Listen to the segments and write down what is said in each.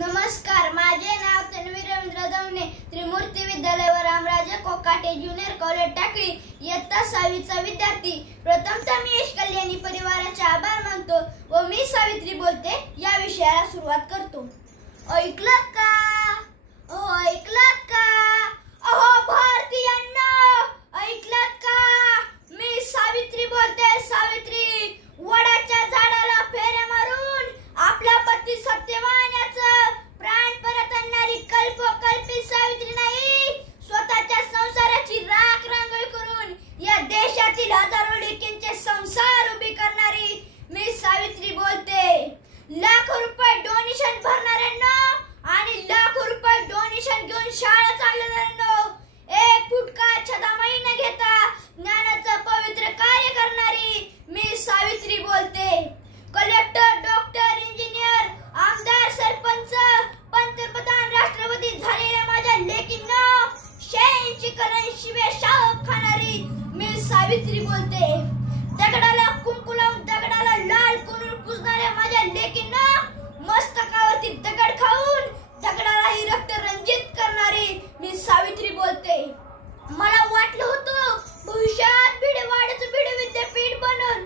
नमस्कार, माझे नाव तन्वी रवींद्र दवणे, त्रिमूर्ती विद्यालय व रामराजे कोकाटे ज्युनियर कॉलेज टाकळी, इयत्ता 6वी चा विद्यार्थी। प्रथमतः मी यश कल्याणी परिवाराचे आभार मानतो व मी सावित्री बोलते या विषयाला सुरुवात करतो। ऐकलात का? ऐकलात का? अहो भारतीयांनो, ऐकलात का? मी सावित्री बोलते। सावित्री वडाच्या झाडाला फेऱ्या मारून आपल्या पती सत्यवान याचं प्राण परत आणणारी कल्पकल्पित सावित्री नाही, स्वतःच्या संसाराची राख रांगोळी करून या देशातील हजारो लेकींचे संसार उभी करणारी मी सावित्री बोलते। लाखो रुपये डोनेशन भरणाऱ्यांना आणि लाखो रुपये डोनेशन घेऊन शाळा चालवणाऱ्यांना एक फुटका छदामही न घेता ज्ञानाचं पवित्र कार्य करणारी मी सावित्री बोलते। कलेक्टर, डॉक्टर, इंजिनियर, आमदार, सरपंच, पंतप्रधान, राष्ट्रपती झालेल्या माझ्या लेकींना 86 कलम शिव्या शाप खाणारी मी सावित्री बोलते। दगडाला कुंकू लावून दगडाला लाल करून पुजणाऱ्या माझ्या लेकींना मस्तकावरती दगड खाऊन दगडालाही रक्त रंजित करणारी मी सावित्री बोलते। मला वाटलं होतं भविष्यात भिडेवाड्याचं भिडे विद्यापीठ बनल,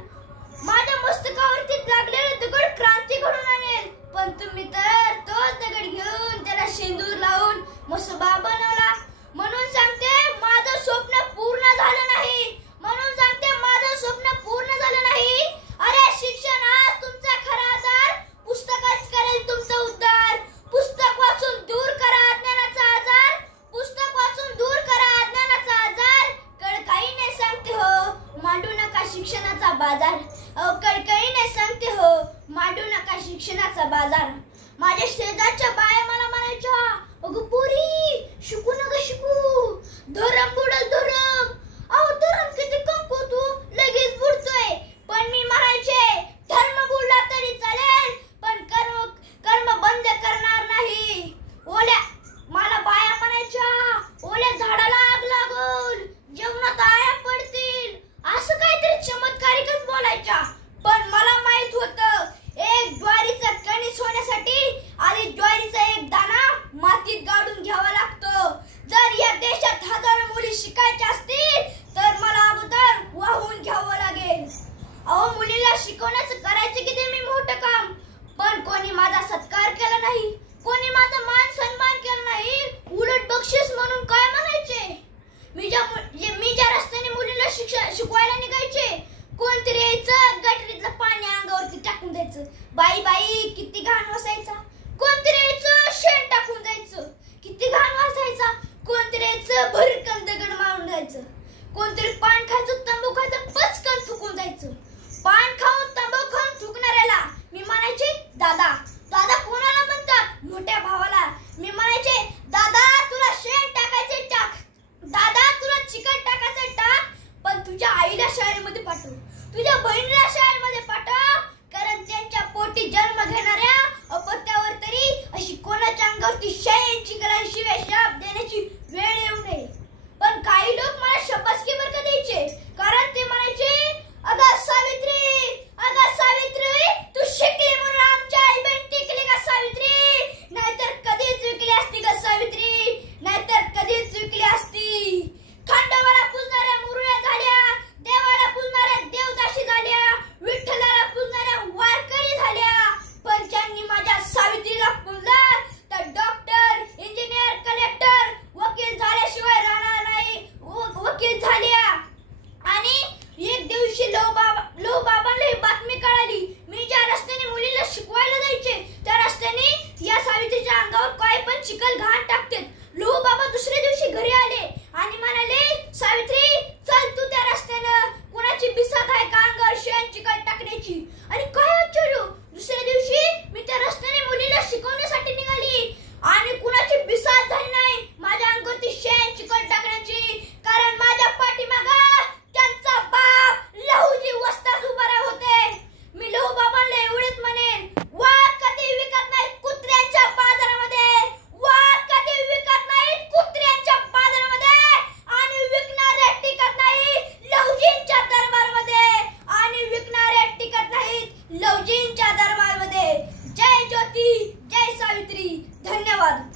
माझ्या मस्तकावरती लागलेले दगड क्रांती घडून आणेल, पण तुम्ही तर तोच दगड घेऊन त्याला शेंदूर लावून मसोबा बनवला। म्हणून सांगते माझं स्वप्न पूर्ण झालं नाही, म्हणून सांगते माझं स्वप्न पूर्ण झालं नाही। अरे शिक्षण आज तुमचा खरा आधार, पुस्तकच करेल तुमचा उद्धार। पुस्तक वाचून दूर करा अज्ञानाचा आजार, पुस्तक वाचून दूर करा अज्ञानाचा आजार। कळकळीने सांगते हो, मांडू नका शिक्षणाचा बाजार। कळकळीने सांगते हो, मांडू नका शिक्षणाचा बाजार। माझ्या शेजारच्या बाया मला म्हणायच्या, अगं पोरी शिकू नका शिकू, धरम बुडल धरम। अहो धरम किती कमकुवतो, लगेच बुडतोय। पण मी म्हणायचे धर्म बुडला तरी चालेल, पण कर्म बंद करणार नाही। मला बाया म्हणायच्या, ओल्या झाडाला आग लागल, जेवणात आळ्या पडतील, असं काहीतरी चमत्कारिकच बोलायच्या। पण मला माहित होतं एक ज्वारीचं कणीस होण्यासाठी आधी ज्वारीचा एक दाना मातीत गाडून घ्यावा लागतो। जर या देशात हजारो मुली शिकायच्या असतील तर मला अगोदर वाहून घ्यावं लागेल। अहो मुलीला शिकवण्याचं करायचं किती मी मोठं काम, पण कोणी माझा सत्कार केला नाही, कोणी माझा मान सन्मान केला नाही। उलट बक्षीस म्हणून काय म्हणायचे, मी ज्या रस्त्याने मुलीला शिकवायला निघायचे, कोणतरी यायचं गटरीतलं पाणी अंगावरती टाकून द्यायचं, बाई बाई किती घाण वासायचा। कोणतरी यायचं शेण टाकून जायचं, किती घाण वासायचा। कोणतरी यायचं भरकन दगड मारून जायचं, कोणतरी पान खायचं, तंबू खायचं, पचकन थुकून जायचं। पान खाऊन तंबू खाऊन थुकणाऱ्याला मी म्हणायचे दादा। दादा कोणाला म्हणतात? मोठ्या भावाला। मी म्हणायचे दादा तुला शेण टाकायचे टाक, दादा तुला चिकट टाकायचे टाक, पण तुझ्या आईला शाळेमध्ये पाठव, तुझ्या बहिणीला शाळेमध्ये पाठव, कारण त्यांच्या पोटी जन्म घेणाऱ्या अपत्यावर तरी अशी कोणाच्या अंगावरती 86 कलम शिव्या शाप देण्याची वेळ येऊ नये। पण काही लोक मला शब्बासकी बरका द्यायचे, कारण ते म्हणायचे अगं सावित्री तू शिकली म्हणून आमच्या आई बहीण टिकली का सावित्री, नाहीतर कधीच विकली असती का सावित्री, नाहीतर कधीच विकली असती। खंडोबाला पूजणाऱ्या मुरुळ्या झाल्या, देवाला पूजणाऱ्या देवदाशी झाल्या, विठ्ठलाला पूजणाऱ्या वारकरी झाल्या, पण ज्यांनी माझ्या सावित्रीला पूजलं तर डॉक्टर, इंजिनियर, कलेक्टर, वकील झाल्याशिवाय राहणार नाही, वकील झाल्या। आणि एक दिवशी लो बाबांना ही बातमी कळाली, मी ज्या रस्त्याने मुलीला शिकवायला जायचे त्या रस्त्याने या सावित्रीच्या अंगावर काय पण चिखल घाण टाकतात। लो बाबा दुसऱ्या दिवशी घरी आले आणि म्हणाले, सावित्री चल तू त्या रस्त्यानं, कुणाची बिसात आहे का अंगावर शेण चिखल टाकण्याची। आणि काय आश्चर्य, दुसऱ्या दिवशी मी त्या रस्त्याने मुलीला शिकवण्यासाठी निघाली आणि कुणाची बिसात झाली नाही माझ्या अंगावरती शेण चिखल टाकण्याची, कारण माझ्या पाठीमागं त्यांचा बाप लहूजी वस्ताद उभा होते। मी लहू बाबांना एवढेच म्हणेन, वाघ कधी विकत नाहीत कुत्र्यांच्या बाजारामध्ये, वाघ कधी विकत नाहीत कुत्र्यांच्या बाजारामध्ये, आणि विकणारे टिकत नाही लहूजींच्या दरबारमध्ये, आणि विकणारे टिकत नाहीत लहूजींच्या दरबारमध्ये। जय ज्योती, जय सावित्री। धन्यवाद.